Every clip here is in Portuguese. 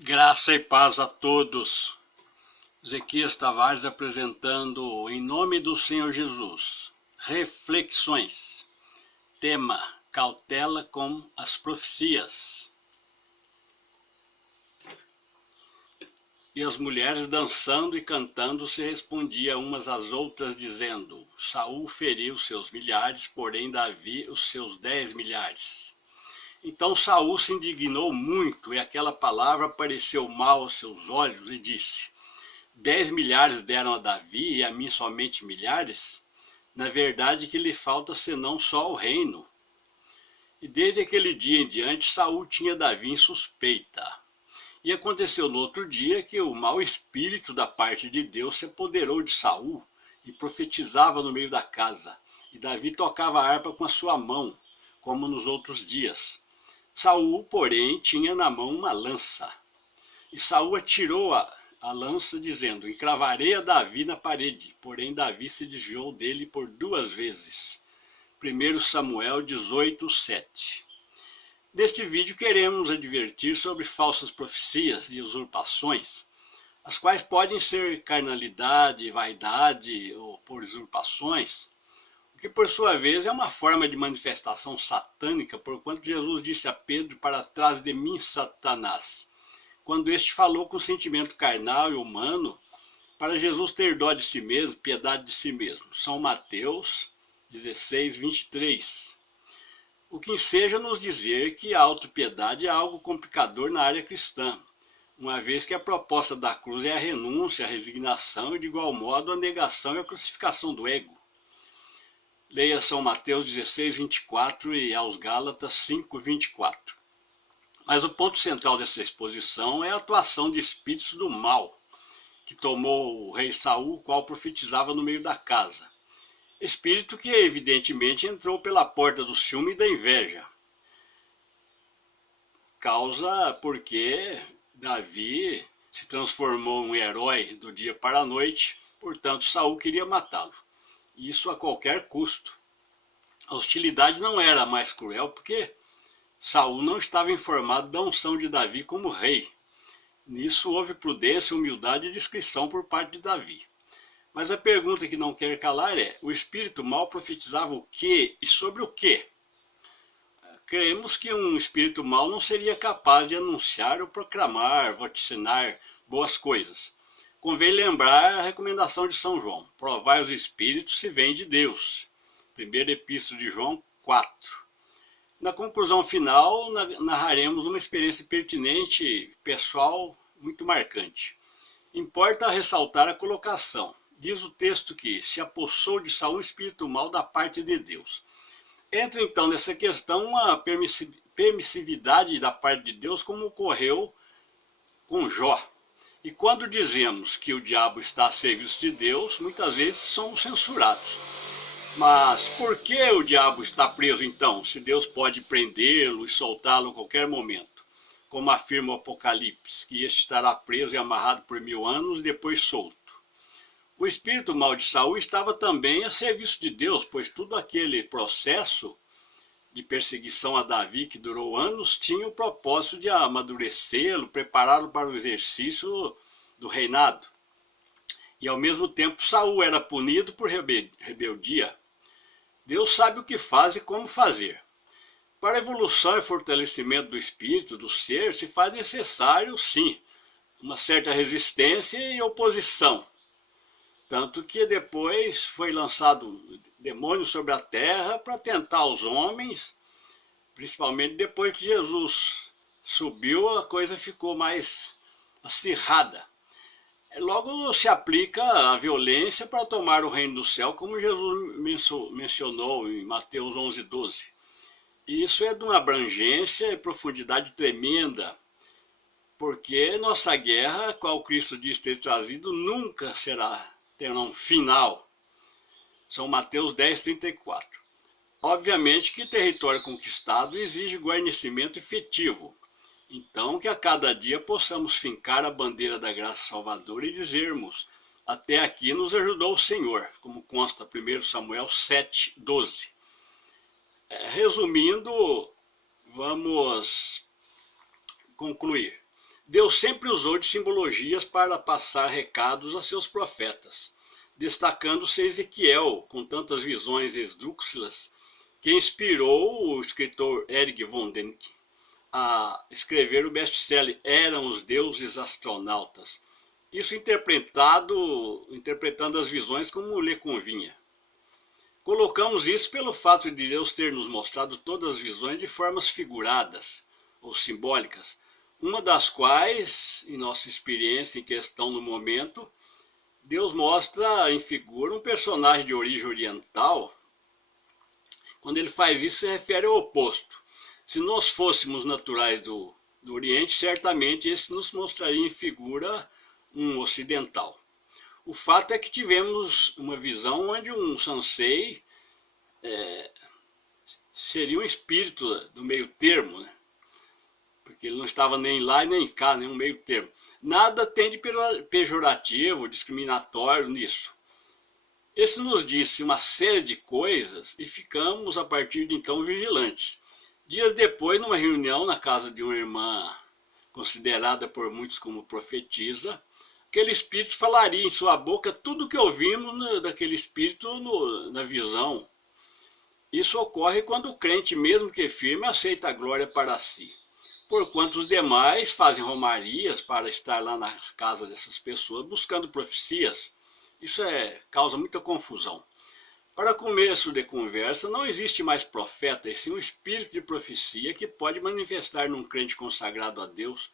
Graça e paz a todos. Ezequias Tavares apresentando Em Nome do Senhor Jesus. Reflexões. Tema: cautela com as profecias. E as mulheres dançando e cantando se respondiam umas às outras, dizendo: Saul feriu seus milhares, porém Davi os seus 10 milhares. Então Saul se indignou muito, e aquela palavra pareceu mal aos seus olhos, e disse: 10 milhares deram a Davi, e a mim somente milhares? Na verdade que lhe falta senão só o reino. E desde aquele dia em diante Saul tinha Davi em suspeita. E aconteceu no outro dia que o mau espírito da parte de Deus se apoderou de Saul, e profetizava no meio da casa, e Davi tocava a harpa com a sua mão, como nos outros dias. Saul, porém, tinha na mão uma lança. E Saul atirou a lança, dizendo: encravarei a Davi na parede. Porém, Davi se desviou dele por 2 vezes. 1 Samuel 18:7. Neste vídeo queremos advertir sobre falsas profecias e usurpações, as quais podem ser carnalidade, vaidade ou por usurpações, o que por sua vez é uma forma de manifestação satânica, porquanto Jesus disse a Pedro: para trás de mim, Satanás, quando este falou com sentimento carnal e humano, para Jesus ter dó de si mesmo, piedade de si mesmo. São Mateus 16:23. O que enseja nos dizer que a autopiedade é algo complicador na área cristã, uma vez que a proposta da cruz é a renúncia, a resignação e, de igual modo, a negação e a crucificação do ego. Leia São Mateus 16:24 e aos Gálatas 5:24. Mas o ponto central dessa exposição é a atuação de espíritos do mal, que tomou o rei Saul, o qual profetizava no meio da casa. Espírito que evidentemente entrou pela porta do ciúme e da inveja. Causa porque Davi se transformou em um herói do dia para a noite, portanto Saul queria matá-lo. Isso a qualquer custo. A hostilidade não era mais cruel porque Saul não estava informado da unção de Davi como rei. Nisso houve prudência, humildade e discrição por parte de Davi. Mas a pergunta que não quer calar é: o espírito mau profetizava o quê e sobre o quê? Creemos que um espírito mau não seria capaz de anunciar ou proclamar, vaticinar boas coisas. Convém lembrar a recomendação de São João: provai os espíritos se vêm de Deus. 1ª Epístola de João 4. Na conclusão final, narraremos uma experiência pertinente, pessoal, muito marcante. Importa ressaltar a colocação. Diz o texto que se apossou de Saul um espírito mau da parte de Deus. Entra então nessa questão uma permissividade da parte de Deus, como ocorreu com Jó. E quando dizemos que o diabo está a serviço de Deus, muitas vezes somos censurados. Mas por que o diabo está preso então, se Deus pode prendê-lo e soltá-lo a qualquer momento? Como afirma o Apocalipse, que este estará preso e amarrado por 1000 anos e depois solto. O espírito mau de Saul estava também a serviço de Deus, pois todo aquele processo de perseguição a Davi, que durou anos, tinha o propósito de amadurecê-lo, prepará-lo para o exercício do reinado. E ao mesmo tempo Saul era punido por rebeldia. Deus sabe o que faz e como fazer. Para a evolução e fortalecimento do espírito, do ser, se faz necessário, sim, uma certa resistência e oposição. Tanto que depois foi lançado demônio sobre a terra para tentar os homens, principalmente depois que Jesus subiu, a coisa ficou mais acirrada. Logo se aplica a violência para tomar o reino do céu, como Jesus mencionou em Mateus 11:12. E isso é de uma abrangência e profundidade tremenda, porque nossa guerra, qual Cristo diz ter trazido, nunca terá um final. São Mateus 10:34. Obviamente que território conquistado exige guarnecimento efetivo. Então que a cada dia possamos fincar a bandeira da graça salvadora e dizermos: até aqui nos ajudou o Senhor, como consta 1 Samuel 7:12. Resumindo, vamos concluir. Deus sempre usou de simbologias para passar recados a seus profetas, destacando-se Ezequiel, com tantas visões esdrúxulas, que inspirou o escritor Erich von Däniken a escrever o best-seller Eram os Deuses Astronautas. Isso interpretando as visões como lhe convinha. Colocamos isso pelo fato de Deus ter nos mostrado todas as visões de formas figuradas ou simbólicas, uma das quais, em nossa experiência em questão no momento, Deus mostra em figura um personagem de origem oriental. Quando ele faz isso, se refere ao oposto. Se nós fôssemos naturais do Oriente, certamente esse nos mostraria em figura um ocidental. O fato é que tivemos uma visão onde um Sansei seria um espírito do meio termo, né? Porque ele não estava nem lá e nem cá, nem um meio termo. Nada tem de pejorativo, discriminatório nisso. Esse nos disse uma série de coisas e ficamos, a partir de então, vigilantes. Dias depois, numa reunião na casa de uma irmã considerada por muitos como profetisa, aquele espírito falaria em sua boca tudo o que ouvimos daquele espírito na visão. Isso ocorre quando o crente, mesmo que firme, aceita a glória para si. Porquanto os demais fazem romarias para estar lá nas casas dessas pessoas buscando profecias. Isso causa muita confusão. Para começo de conversa, não existe mais profeta, e sim um espírito de profecia que pode manifestar num crente consagrado a Deus.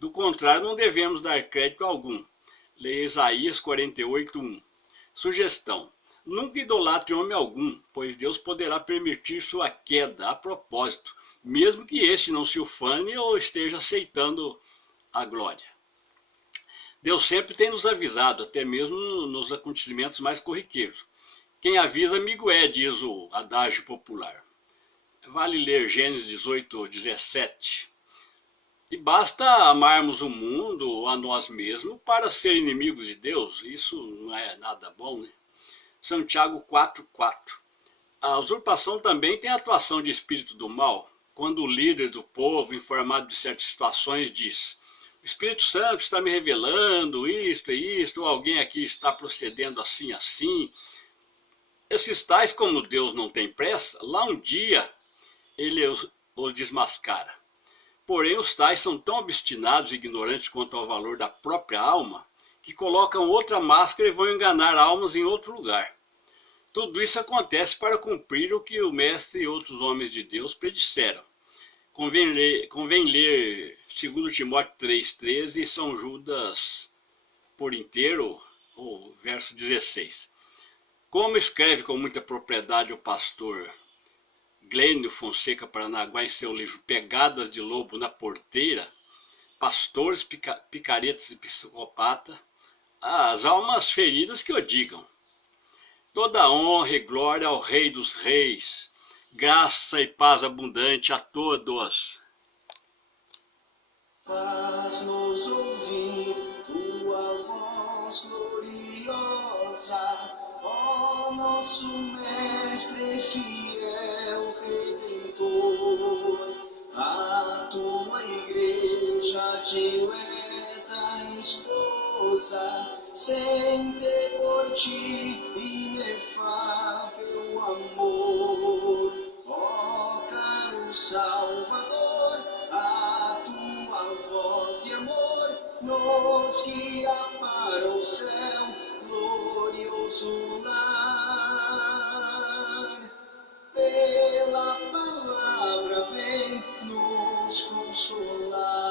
Do contrário, não devemos dar crédito algum. Leia Isaías 48:1. Sugestão: nunca idolatre homem algum, pois Deus poderá permitir sua queda a propósito, mesmo que este não se ufane ou esteja aceitando a glória. Deus sempre tem nos avisado, até mesmo nos acontecimentos mais corriqueiros. Quem avisa, amigo é, diz o adágio popular. Vale ler Gênesis 18:17. E basta amarmos o mundo ou a nós mesmos para ser inimigos de Deus. Isso não é nada bom, né? Santiago 4:4. A usurpação também tem a atuação de espírito do mal, quando o líder do povo, informado de certas situações, diz: o Espírito Santo está me revelando isto e isto, ou alguém aqui está procedendo assim, assim. Esses tais, como Deus não tem pressa, lá um dia ele os desmascara. Porém, os tais são tão obstinados e ignorantes quanto ao valor da própria alma, que colocam outra máscara e vão enganar almas em outro lugar. Tudo isso acontece para cumprir o que o Mestre e outros homens de Deus predisseram. Convém ler 2 Timóteo 3,13 e São Judas por inteiro, o verso 16. Como escreve com muita propriedade o pastor Glênio Fonseca Paranaguá em seu livro Pegadas de Lobo na Porteira, pastores, picaretas e psicopatas, as almas feridas que o digam. Toda honra e glória ao Rei dos Reis, graça e paz abundante a todos. Faz-nos ouvir tua voz gloriosa, ó nosso Mestre fiel Redentor. A tua igreja dileta esposa, sente por ti inefável amor. Ó caro Salvador, a tua voz de amor nos guia para o céu, glorioso lar. Pela palavra vem nos consolar.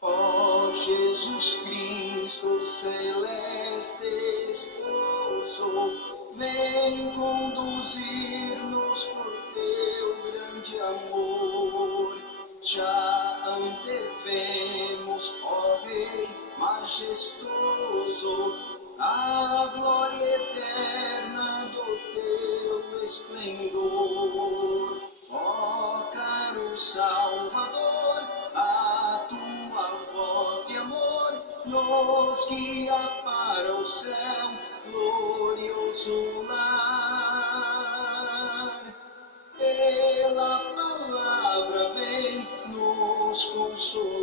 Ó Jesus Cristo, celeste esposo, vem conduzir-nos por teu grande amor. Já antevemos, ó Rei majestoso, a glória eterna do teu esplendor. Ó caro Salvador, a tua voz de amor nos guia para o céu, glorioso lar. Pela palavra vem nos nos consolar.